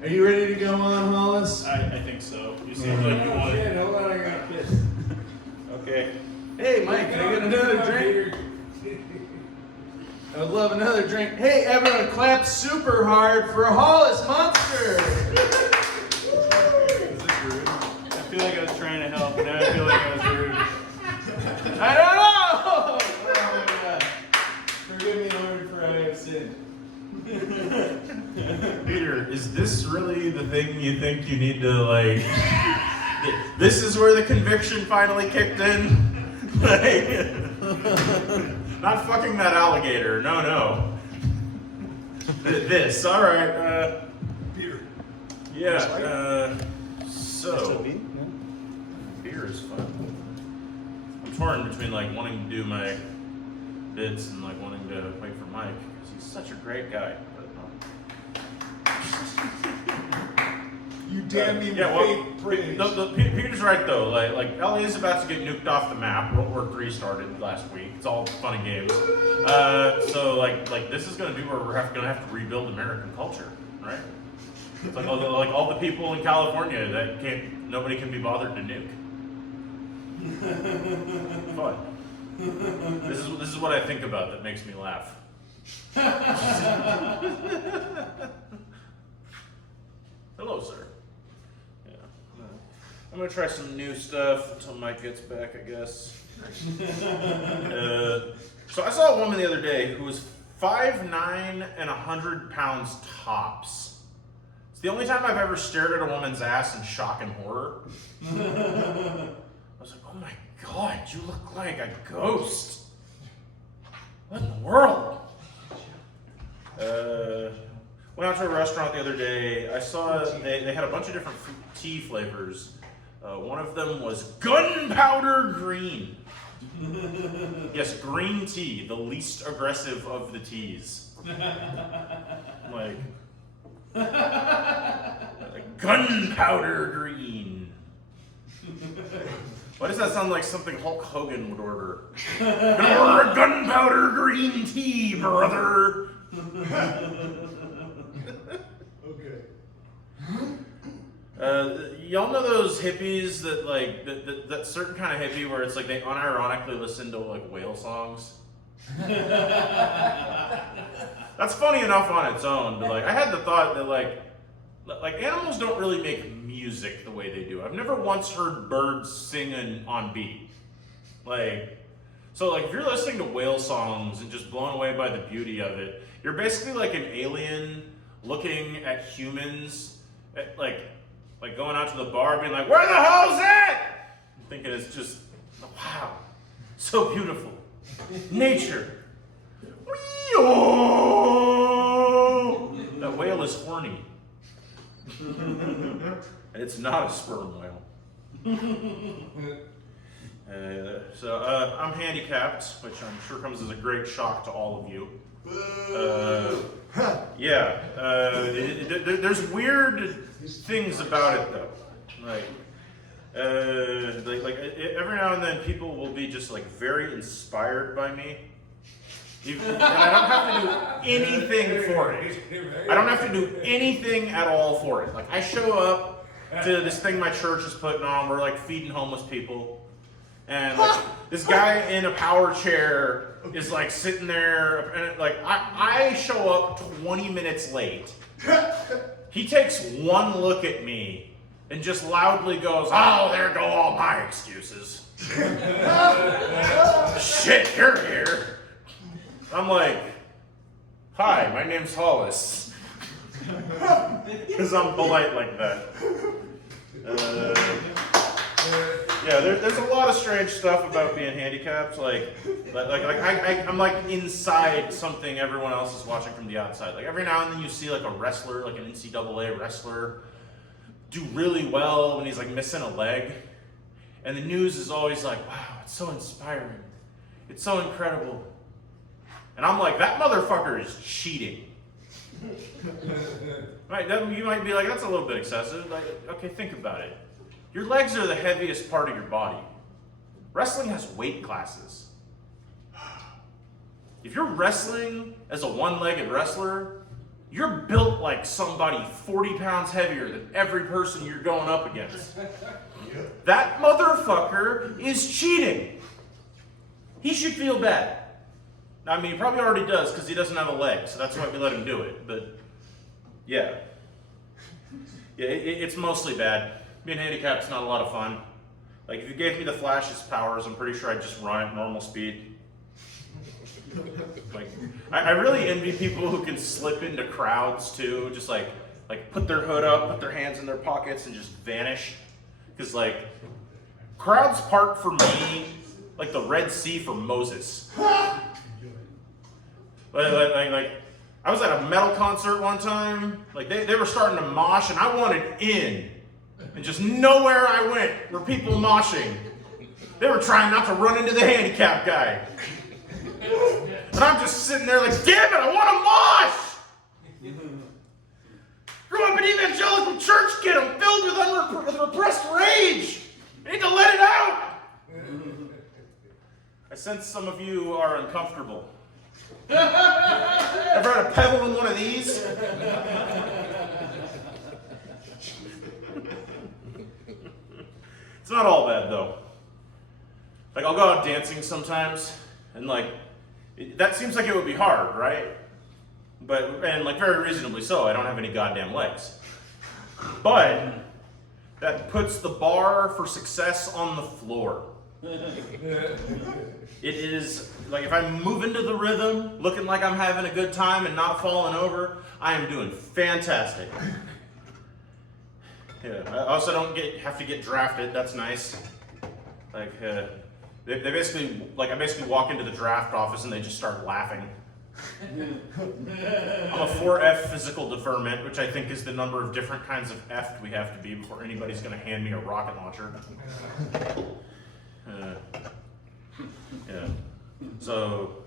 Are you ready to go on, Hollis? I think so. You seem like you want it. Hold on, I got a piss. Okay. Hey, Mike, can I get another drink? I would love another drink. Hey, everyone, clap super hard for Hollis Muenster. Is this rude? I feel like I was trying to help, but now I feel like I was rude. I don't know. Oh my God. Forgive me, Lord, for I have sinned. Peter, is this really the thing you think you need to, like... This is where the conviction finally kicked in? Like... Not fucking that alligator, no. This, alright, Peter. yeah, so... Beer is fun. I'm torn between, like, wanting to do my bits and, like, wanting to wait for Mike, because he's such a great guy. You damn me Yeah, well, fake praise. Peter's right though. Like LA is about to get nuked off the map. World War III started last week. It's all fun and games. So like this is gonna be where we're gonna have to rebuild American culture, right? It's like all the people in California that nobody can be bothered to nuke. Fun. This is what I think about that makes me laugh. Hello, sir. Yeah. I'm gonna try some new stuff until Mike gets back, I guess. So I saw a woman the other day who was 5'9" and 100 pounds tops. It's the only time I've ever stared at a woman's ass in shock and horror. I was like, oh my God, you look like a ghost. What in the world? Went out to a restaurant the other day. I saw they had a bunch of different tea flavors. One of them was gunpowder green. Yes, green tea, the least aggressive of the teas. Like gunpowder green. Why does that sound like something Hulk Hogan would order? Gonna order a gunpowder green tea, brother. Okay. Y'all know those hippies that like that certain kind of hippie where it's like they unironically listen to like whale songs? That's funny enough on its own, but like I had the thought that like animals don't really make music the way they do. I've never once heard birds singing on beat. So if you're listening to whale songs and just blown away by the beauty of it, you're basically like an alien looking at humans, like going out to the bar being like, where the hell's it? Thinking it's just, wow, so beautiful. Nature. Wee-oh! That whale is horny. And it's not a sperm whale. I'm handicapped, which I'm sure comes as a great shock to all of you. There's weird things about it though. Like every now and then people will be just like very inspired by me. And I don't have to do anything for it. I don't have to do anything at all for it. Like I show up to this thing my church is putting on. We're like feeding homeless people. And like this guy in a power chair is like sitting there, and like I show up 20 minutes late. He takes one look at me and just loudly goes, "Oh, there go all my excuses." Shit, you're here. I'm like, "Hi, my name's Hollis," because I'm polite like that. Yeah, there's a lot of strange stuff about being handicapped. I'm like inside something everyone else is watching from the outside. Like every now and then you see like a wrestler, like an NCAA wrestler, do really well when he's like missing a leg, and the news is always like, "Wow, it's so inspiring, it's so incredible," and I'm like, that motherfucker is cheating. Right? You might be like, that's a little bit excessive. Like, okay, think about it. Your legs are the heaviest part of your body. Wrestling has weight classes. If you're wrestling as a one-legged wrestler, you're built like somebody 40 pounds heavier than every person you're going up against. That motherfucker is cheating. He should feel bad. I mean, he probably already does because he doesn't have a leg, so that's why we let him do it. But yeah, it's mostly bad. Being handicapped's not a lot of fun. Like, if you gave me the Flash's powers, I'm pretty sure I'd just run at normal speed. Like, I really envy people who can slip into crowds too, just like put their hood up, put their hands in their pockets, and just vanish. Because like, crowds part for me like the Red Sea for Moses. Like, I was at a metal concert one time. Like, they were starting to mosh, and I wanted in. And just nowhere I went were people moshing. They were trying not to run into the handicapped guy. And I'm just sitting there like, damn it, I want to mosh! Grew up an evangelical church kid. I'm filled with repressed rage. I need to let it out. I sense some of you are uncomfortable. Ever had a pebble in one of these? It's not all bad though. Like, I'll go out dancing sometimes, and like, that seems like it would be hard, right? And like, very reasonably so. I don't have any goddamn legs. But that puts the bar for success on the floor. It is like, if I move into the rhythm, looking like I'm having a good time and not falling over, I am doing fantastic. Yeah, I also don't have to get drafted. That's nice. Like, they basically, like, I basically walk into the draft office and they just start laughing. I'm a 4F physical deferment, which I think is the number of different kinds of F we have to be before anybody's going to hand me a rocket launcher. Yeah. So,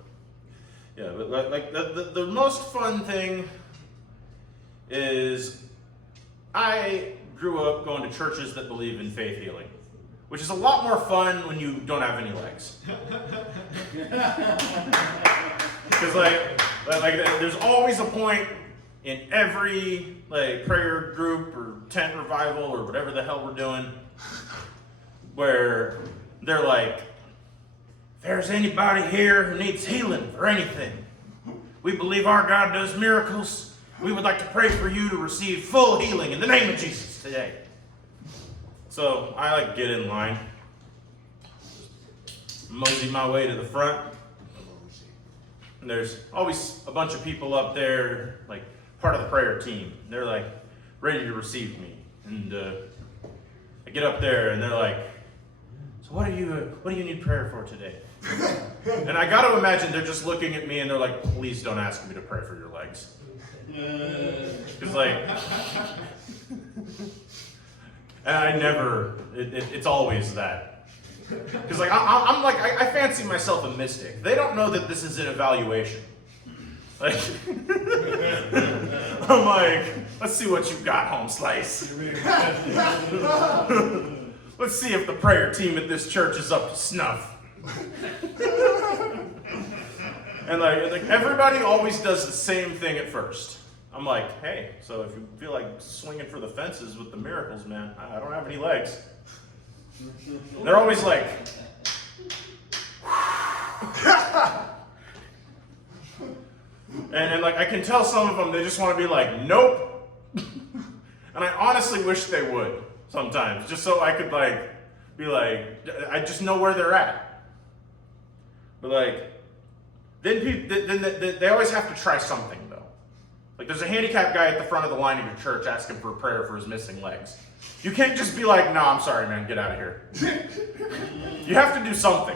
yeah, but like the most fun thing is I grew up going to churches that believe in faith healing, which is a lot more fun when you don't have any legs. Because like there's always a point in every like prayer group or tent revival or whatever the hell we're doing where they're like, if there's anybody here who needs healing for anything, we believe our God does miracles. We would like to pray for you to receive full healing in the name of Jesus today. So I like get in line, mosey my way to the front. And there's always a bunch of people up there, like part of the prayer team. They're like ready to receive me. And I get up there and they're like, so what do you need prayer for today? And I got to imagine they're just looking at me and they're like, please don't ask me to pray for your legs. Because like, and I never, it's always that. Because like, I'm like, I fancy myself a mystic. They don't know that this is an evaluation. Like, I'm like, let's see what you've got, home slice. Let's see if the prayer team at this church is up to snuff. And like everybody always does the same thing at first. I'm like, hey, so if you feel like swinging for the fences with the miracles, man, I don't have any legs. And they're always like, and like I can tell some of them, they just want to be like, nope. And I honestly wish they would sometimes, just so I could like be like, I just know where they're at. But like, then they always have to try something though. Like there's a handicapped guy at the front of the line of your church asking for a prayer for his missing legs. You can't just be like, no, I'm sorry, man, get out of here. You have to do something.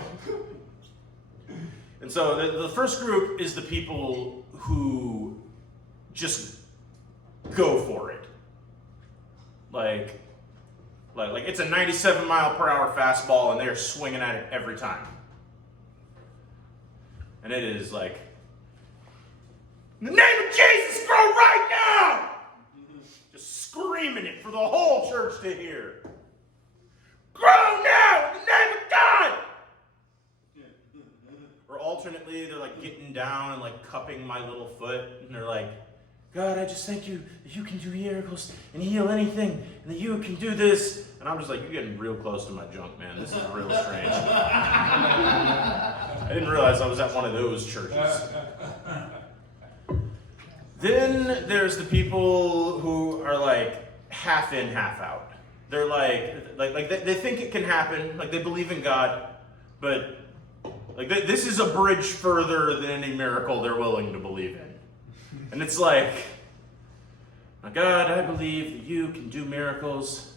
And so the first group is the people who just go for it. Like it's a 97 mile per hour fastball and they're swinging at it every time. And it is like, in the name of Jesus, grow right now! Just screaming it for the whole church to hear. Grow now in the name of God! Or alternately, they're like getting down and like cupping my little foot, and they're like, God, I just thank you that you can do miracles and heal anything, and that you can do this. And I'm just like, you're getting real close to my junk, man. This is real strange. I didn't realize I was at one of those churches. Then there's the people who are like half in, half out. They're like they think it can happen, like they believe in God, but like this is a bridge further than any miracle they're willing to believe in. And it's like, my God, I believe that you can do miracles.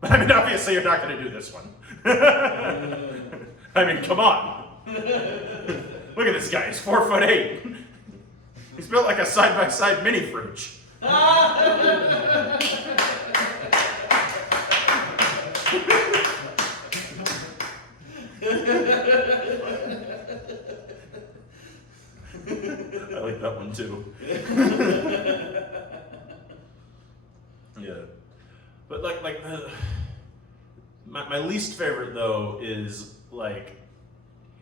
But I mean, obviously you're not going to do this one. I mean, come on. Look at this guy, he's 4'8". He's built like a side-by-side mini fridge. I like that one too. Yeah. But like my least favorite though is like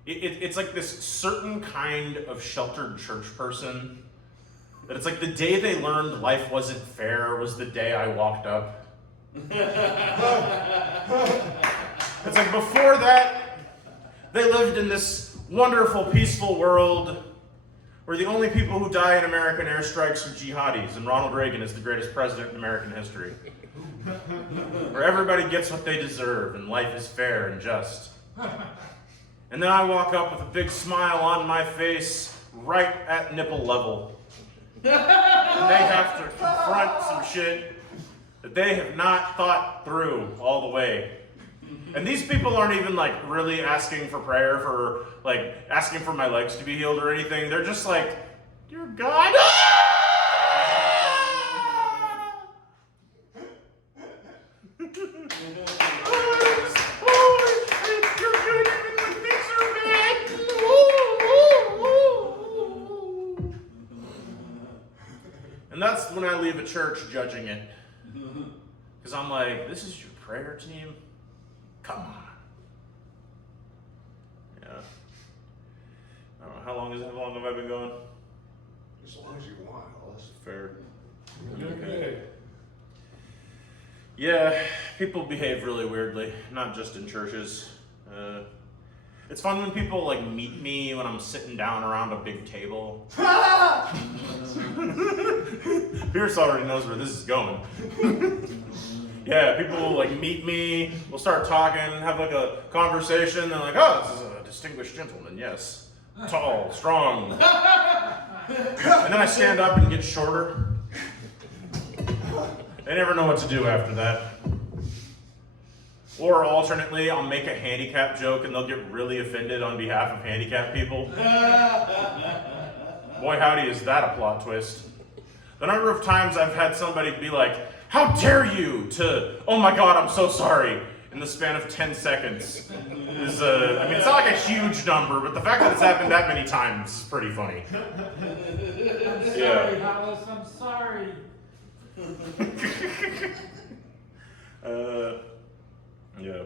it's like this certain kind of sheltered church person that it's like the day they learned life wasn't fair was the day I walked up. It's like before that they lived in this wonderful, peaceful world where the only people who die in American airstrikes are jihadis, and Ronald Reagan is the greatest president in American history. Where everybody gets what they deserve, and life is fair and just. And then I walk up with a big smile on my face, right at nipple level. And they have to confront some shit that they have not thought through all the way. And these people aren't even like really asking for prayer, for like asking for my legs to be healed or anything. They're just like, dear God. And that's when I leave a church judging it. Because I'm like, this is your prayer team? Come on. Yeah. I don't know, how long have I been going? As long as you want, Hollis. Fair. Okay. Yeah, people behave really weirdly, not just in churches. It's fun when people like meet me when I'm sitting down around a big table. Pierce already knows where this is going. Yeah, people will like meet me, we'll start talking, have like a conversation, they're like, oh, this is a distinguished gentleman, yes. Tall, strong. And then I stand up and get shorter. They never know what to do after that. Or alternately, I'll make a handicap joke and they'll get really offended on behalf of handicapped people. Boy, howdy, is that a plot twist. The number of times I've had somebody be like, how dare you, to, oh my God, I'm so sorry, in the span of 10 seconds is, I mean, it's not like a huge number, but the fact that it's happened that many times is pretty funny. I'm sorry, Yeah. Hollis, I'm sorry. Yeah.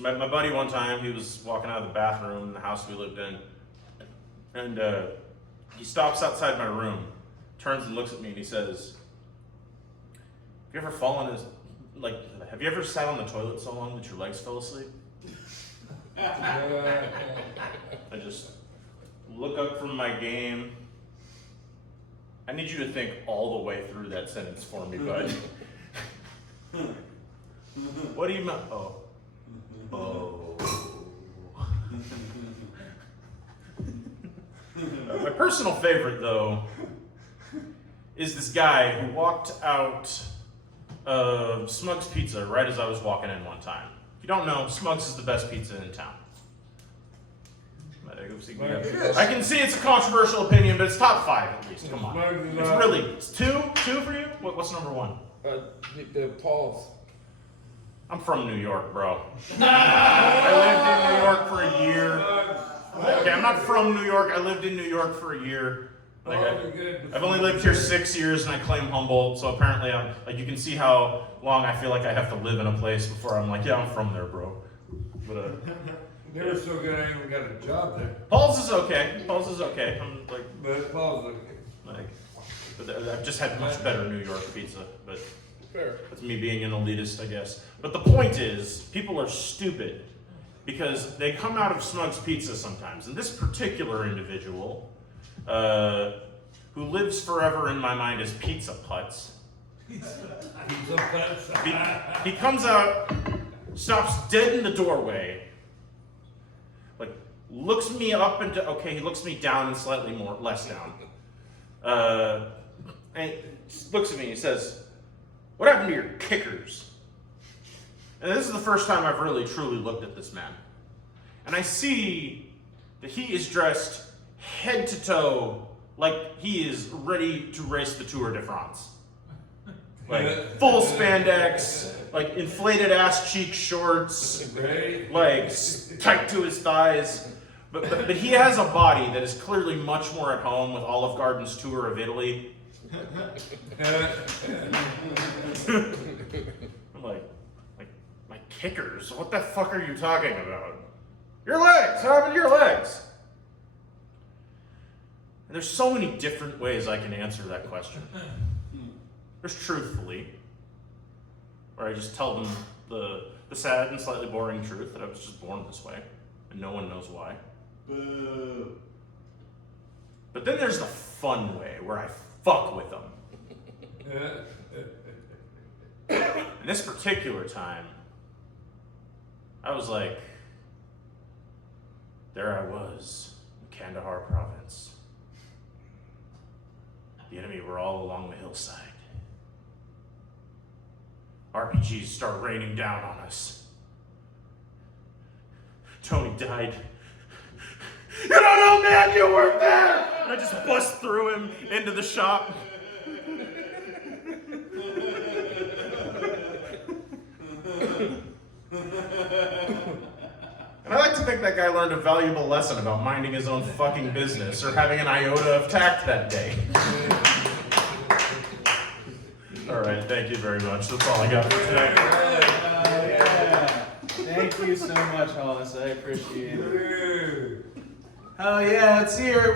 My buddy one time, he was walking out of the bathroom in the house we lived in, and he stops outside my room, turns and looks at me, and he says, have you ever have you ever sat on the toilet so long that your legs fell asleep? I just look up from my game. I need you to think all the way through that sentence for me, bud. What do you mean? Oh. My personal favorite, though, is this guy who walked out of Smug's Pizza right as I was walking in one time. If you don't know, Smug's is the best pizza in town. I can see it's a controversial opinion, but it's top 5 at least. Come on. It's two for you? What's number 1? The Paul's. I'm from New York, bro. I lived in New York for a year. Okay, I'm not from New York. I lived in New York for a year. Like I've only lived here 6 years, and I claim Humboldt. So apparently, I'm like, you can see how long I feel like I have to live in a place before I'm like, yeah, I'm from there, bro. But They were so good I even got a job there. Paul's is okay. Paul's is okay. I'm like, But Paul's but I've just had much better New York pizza. But fair. that's me being an elitist, I guess. But the point is, people are stupid because they come out of Smug's Pizza sometimes. And this particular individual, who lives forever in my mind as Pizza Putz, he comes out, stops dead in the doorway, like looks me up and he looks me down and slightly less down, and looks at me and he says, "What happened to your kickers?" And this is the first time I've really truly looked at this man, and I see that he is dressed head to toe like he is ready to race the Tour de France. Like full spandex, like inflated ass cheek shorts, like tight to his thighs. But he has a body that is clearly much more at home with Olive Garden's tour of Italy. I'm like, my kickers? What the fuck are you talking about? Your legs! What happened to your legs? And there's so many different ways I can answer that question. There's truthfully, where I just tell them the sad and slightly boring truth that I was just born this way, and no one knows why. Boo. But then there's the fun way, where I fuck with them. And this particular time, I was like, there I was, in Kandahar province. The enemy were all along the hillside. RPGs start raining down on us. Tony died. You don't know, man, you weren't there! And I just bust through him into the shop. And I like to think that guy learned a valuable lesson about minding his own fucking business or having an iota of tact that day. All right, thank you very much. That's all I got for tonight. Yeah. Thank you so much, Hollis. I appreciate it. Oh yeah, let's see her.